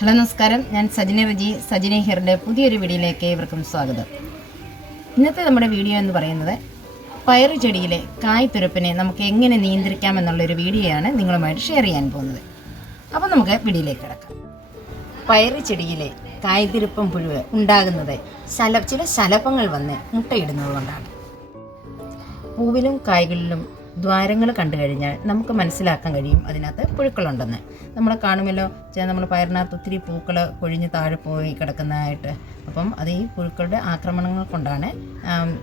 Hello നമസ്കാരം. ഞാൻ സജിന റജി സജിന ഹിയറിന്റെ പുതിയൊരു വീഡിയോയിലേക്ക് ഏവർക്കും സ്വാഗതം. ഇന്നത്തെ നമ്മുടെ വീഡിയോ എന്ന് പറയുന്നത് പയറു ചെടിയിലെ കായ് തുരപ്പിനെ നമുക്ക് എങ്ങനെ നിയന്ത്രിക്കാമെന്നുള്ളൊരു വീഡിയോയാണ് നിങ്ങളുമായിട്ട് ഷെയർ ചെയ്യാൻ പോകുന്നത്. അപ്പോൾ നമുക്ക് വീഡിയോയിലേക്ക് കിടക്കാം. പയറു ചെടിയിലെ കായ്തിരുപ്പം പുഴുവ് ഉണ്ടാകുന്നത് ചില ശലഭങ്ങൾ വന്ന് മുട്ടയിടുന്നത് കൊണ്ടാണ് പൂവിലും കായ്കളിലും ദ്വാരങ്ങൾ കണ്ടു കഴിഞ്ഞാൽ നമുക്ക് മനസ്സിലാക്കാൻ കഴിയും അതിനകത്ത് പുഴുക്കളുണ്ടെന്ന്. നമ്മൾ കാണുമല്ലോ നമ്മൾ പയറിനകത്ത് ഒത്തിരി പൂക്കൾ കൊഴിഞ്ഞ് താഴെ പോയി കിടക്കുന്നതായിട്ട്. അപ്പം അത് ഈ പുഴുക്കളുടെ ആക്രമണങ്ങൾ കൊണ്ടാണ്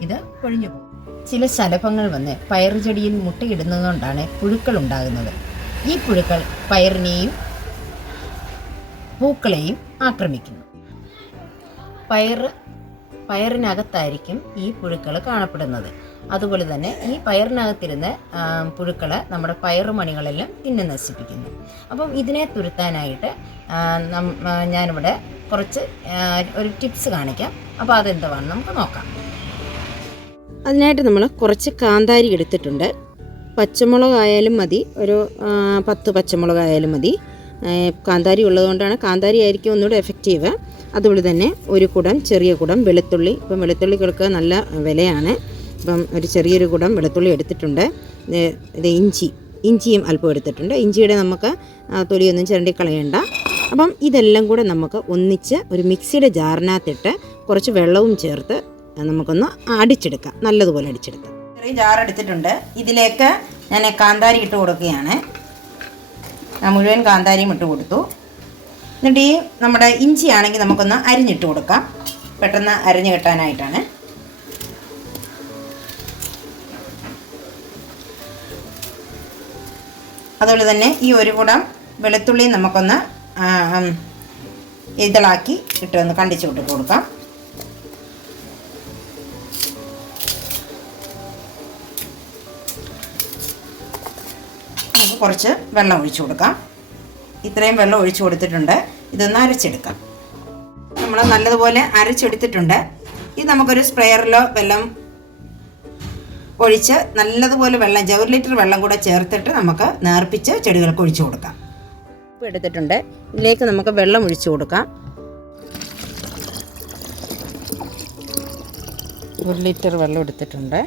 ഇത് കൊഴിഞ്ഞു പോകും ചില ശലഭങ്ങൾ വന്ന് പയറുചെടിയിൽ മുട്ടയിടുന്നത് കൊണ്ടാണ് പുഴുക്കൾ ഉണ്ടാകുന്നത്. ഈ പുഴുക്കൾ പയറിനെയും പൂക്കളെയും ആക്രമിക്കുന്നു. പയറ് പയറിനകത്തായിരിക്കും ഈ പുഴുക്കൾ കാണപ്പെടുന്നത്. അതുപോലെ തന്നെ ഈ പയറിനകത്തിരുന്ന് പുഴുക്കൾ നമ്മുടെ പയറുമണികളെല്ലാം തിന്നു നശിപ്പിക്കുന്നു. അപ്പം ഇതിനെ തുരുത്താനായിട്ട് ഞാനിവിടെ കുറച്ച് ഒരു ടിപ്സ് കാണിക്കാം. അപ്പോൾ അതെന്തുവാണെന്ന് നമുക്ക് നോക്കാം. അതിനായിട്ട് നമ്മൾ കുറച്ച് കാന്താരി എടുത്തിട്ടുണ്ട്. പച്ചമുളകായാലും മതി. ഒരു പത്ത് പച്ചമുളകായാലും മതി. കാന്താരി ഉള്ളതുകൊണ്ടാണ് കാന്താരി ആയിരിക്കും ഒന്നുകൂടെ എഫക്റ്റീവ് അതുപോലെ തന്നെ ഒരു കുടം ചെറിയ കുടം വെളുത്തുള്ളി. ഇപ്പം വെളുത്തുള്ളികൾക്ക് നല്ല വിലയാണ്. ഇപ്പം ഒരു ചെറിയൊരു കുടം വെളുത്തുള്ളി എടുത്തിട്ടുണ്ട്. ഇത് ഇഞ്ചി. ഇഞ്ചിയും അല്പം എടുത്തിട്ടുണ്ട്. ഇഞ്ചിയുടെ നമുക്ക് തൊലിയൊന്നും ചിരണ്ടി കളയണ്ട. അപ്പം ഇതെല്ലാം കൂടെ നമുക്ക് ഒന്നിച്ച് ഒരു മിക്സിയുടെ ജാറിനകത്തിട്ട് കുറച്ച് വെള്ളവും ചേർത്ത് നമുക്കൊന്ന് അടിച്ചെടുക്കാം. നല്ലതുപോലെ അടിച്ചെടുക്കാം. ചെറിയ ജാർ എടുത്തിട്ടുണ്ട് ഇതിലേക്ക് ഞാൻ കാന്താരി ഇട്ട് കൊടുക്കുകയാണ്. മുഴുവൻ കാന്താരിയും ഇട്ട് കൊടുത്തു. എന്നിട്ട് ഈ നമ്മുടെ ഇഞ്ചി ആണെങ്കിൽ നമുക്കൊന്ന് അരിഞ്ഞിട്ട് കൊടുക്കാം. പെട്ടെന്ന് അരിഞ്ഞു കിട്ടാനായിട്ടാണ്. അതുപോലെ തന്നെ ഈ ഒരു കുടം വെളുത്തുള്ളി നമുക്കൊന്ന് ഇതളാക്കി ഇട്ട് ഒന്ന് കണ്ടിച്ച് കൊടുക്കാം. കുറച്ച് വെള്ളം ഒഴിച്ചു കൊടുക്കാം. ഇത്രയും വെള്ളം ഒഴിച്ചു കൊടുത്തിട്ടുണ്ട്. ഇതൊന്ന് അരച്ചെടുക്കാം. നമ്മൾ നല്ലതുപോലെ അരച്ചെടുത്തിട്ടുണ്ട്. ഇത് നമുക്കൊരു സ്പ്രെയറിലോ വെള്ളം ഒഴിച്ച് നല്ലതുപോലെ വെള്ളം ഒരു ലിറ്റർ വെള്ളം കൂടെ ചേർത്തിട്ട് നമുക്ക് നേർപ്പിച്ച് ചെടികൾക്ക് ഒഴിച്ചു കൊടുക്കാം. ഉപ്പ് എടുത്തിട്ടുണ്ട്. ഇതിലേക്ക് നമുക്ക് വെള്ളം ഒഴിച്ചു കൊടുക്കാം. ഒരു ലിറ്റർ വെള്ളം എടുത്തിട്ടുണ്ട്.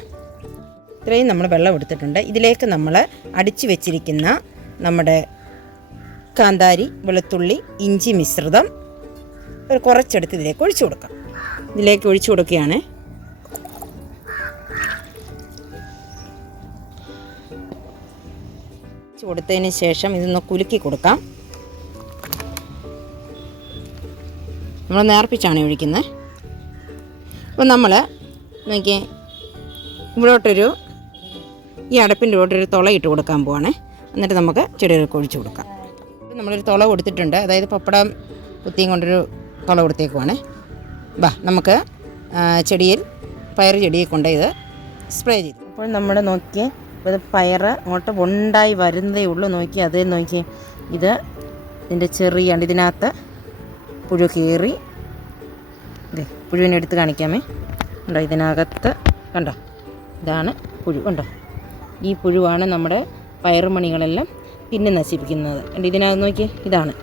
ഇത്രയും നമ്മൾ വെള്ളം എടുത്തിട്ടുണ്ട്. ഇതിലേക്ക് നമ്മൾ അടിച്ചു വെച്ചിരിക്കുന്ന നമ്മുടെ കാന്താരി വെളുത്തുള്ളി ഇഞ്ചി മിശ്രിതം ഒരു കുറച്ചെടുത്ത് ഇതിലേക്ക് ഒഴിച്ചു കൊടുക്കാം. ഇതിലേക്ക് ഒഴിച്ചു കൊടുക്കുകയാണ്. കൊടുത്തതിന് ശേഷം ഇതൊന്ന് കുലുക്കി കൊടുക്കാം. നമ്മൾ നേർപ്പിച്ചാണ് ഒഴിക്കുന്നത്. അപ്പോൾ നമ്മൾ നോക്കി ഇവിടോട്ടൊരു ഈ അടപ്പിന്റെ കൂടെ ഒരു തുള ഇട്ട് കൊടുക്കാൻ പോവാണേ. എന്നിട്ട് നമുക്ക് ചെടികൾക്ക് ഒഴിച്ചു കൊടുക്കാം. ഇപ്പം നമ്മളൊരു തുള കൊടുത്തിട്ടുണ്ട്. അതായത് പപ്പടം കുത്തിയും കൊണ്ടൊരു തുള കൊടുത്തേക്കുവാണ്. വാ നമുക്ക് ചെടിയിൽ പയർ ചെടിയെ കൊണ്ട് ഇത് സ്പ്രേ ചെയ്തു. അപ്പോൾ നമ്മൾ നോക്കി ഇത് പയർ അങ്ങോട്ട് ഉണ്ടായി വരുന്നതേ ഉള്ളൂ. നോക്കി അതേ നോക്കി ഇത് ഇതിന്റെ ചെറിയ ഇതിനകത്ത് പുഴു കയറി പുഴുവിനെ എടുത്ത് കാണിക്കാമേ. ഉണ്ടോ ഇതിനകത്ത് കണ്ടോ ഇതാണ് പുഴു കണ്ടോ? ഈ പുഴുവാണ് നമ്മുടെ പയറുമണികളെല്ലാം പിന്നെ നശിപ്പിക്കുന്നത്. കണ്ട് ഇതിനകത്ത് നോക്കി ഇതാണ്.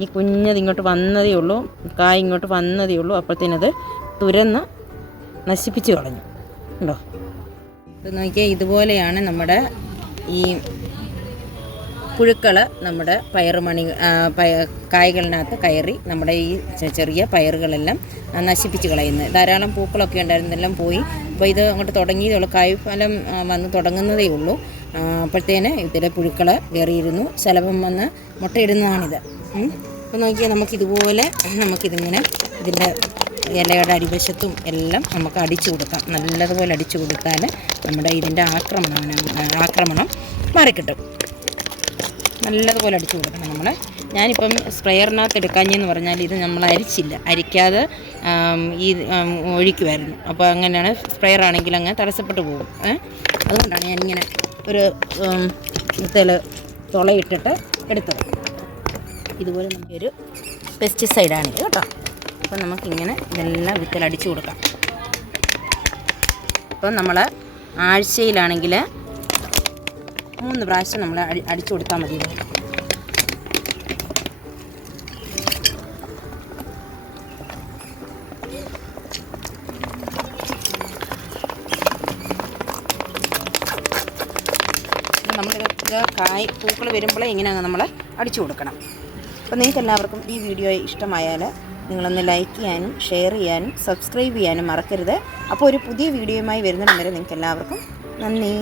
ഈ കുഞ്ഞത് ഇങ്ങോട്ട് വന്നതേ ഉള്ളൂ കായ് ഇങ്ങോട്ട് വന്നതേ ഉള്ളൂ. അപ്പോഴത്തേനത് തുരന്ന് നശിപ്പിച്ച് കളഞ്ഞു. ഉണ്ടോ ഇത് നോക്കിയാൽ ഇതുപോലെയാണ് നമ്മുടെ ഈ പുഴുക്കൾ നമ്മുടെ പയറുമണി മണി പയ കായ്കളിനകത്ത് കയറി നമ്മുടെ ഈ ചെറിയ പയറുകളെല്ലാം നശിപ്പിച്ച് കളയുന്നത് ധാരാളം പൂക്കളൊക്കെ ഉണ്ടായിരുന്നെല്ലാം പോയി. അപ്പോൾ ഇത് അങ്ങോട്ട് തുടങ്ങിയതേ ഉള്ളൂ കായ്ഫലം വന്ന് തുടങ്ങുന്നതേ ഉള്ളൂ. അപ്പോഴത്തേന് ഇതിലെ പുഴുക്കൾ കയറിയിരുന്നു. ശലഭം വന്ന് മുട്ടയിടുന്നതാണിത്. അപ്പോൾ നോക്കിയാൽ നമുക്കിതുപോലെ നമുക്കിതിങ്ങനെ ഇതിന്റെ ഇലയുടെ അടിവശത്തും എല്ലാം നമുക്ക് അടിച്ചു കൊടുക്കാം. നല്ലതുപോലെ അടിച്ചു കൊടുത്താൽ നമ്മുടെ ഇതിന്റെ ആക്രമണം ആക്രമണം മാറിക്കിട്ടും. നല്ലതുപോലെ അടിച്ചു കൊടുക്കണം നമ്മൾ ഞാനിപ്പം സ്പ്രെയറിനകത്ത് എടുക്കാഞ്ഞെന്ന് പറഞ്ഞാൽ ഇത് നമ്മൾ അരിച്ചില്ല. അരിക്കാതെ ഈ ഒഴിക്കുമായിരുന്നു അപ്പോൾ അങ്ങനെയാണ് സ്പ്രെയർ ആണെങ്കിൽ അങ്ങ് തടസ്സപ്പെട്ട് പോകും? അതുകൊണ്ടാണ് ഞാനിങ്ങനെ ഒരു തല തുളയിട്ടിട്ട് എടുത്തത്. ഇതുപോലെ നമുക്കൊരു പെസ്റ്റിസൈഡാണിത് കേട്ടോ. അപ്പോൾ നമുക്കിങ്ങനെ ഇതെല്ലാം വിത്തലടിച്ചു കൊടുക്കാം. അപ്പം നമ്മൾ ആഴ്ചയിലാണെങ്കിൽ മൂന്ന് പ്രാവശ്യം നമ്മൾ അടി അടിച്ചു കൊടുത്താൽ മതി. നമ്മളിതൊക്കെ കായ് പൂക്കൾ വരുമ്പോഴേ ഇങ്ങനെ നമ്മൾ അടിച്ചു കൊടുക്കണം. അപ്പോൾ നിങ്ങൾക്ക് എല്ലാവർക്കും ഈ വീഡിയോ ഇഷ്ടമായാൽ നിങ്ങളൊന്ന് ലൈക്ക് ചെയ്യാനും ഷെയർ ചെയ്യാനും സബ്സ്ക്രൈബ് ചെയ്യാനും മറക്കരുത്. അപ്പോൾ ഒരു പുതിയ വീഡിയോയുമായി വരുന്നിടം വരെ നിങ്ങൾക്ക് എല്ലാവർക്കും നന്ദി.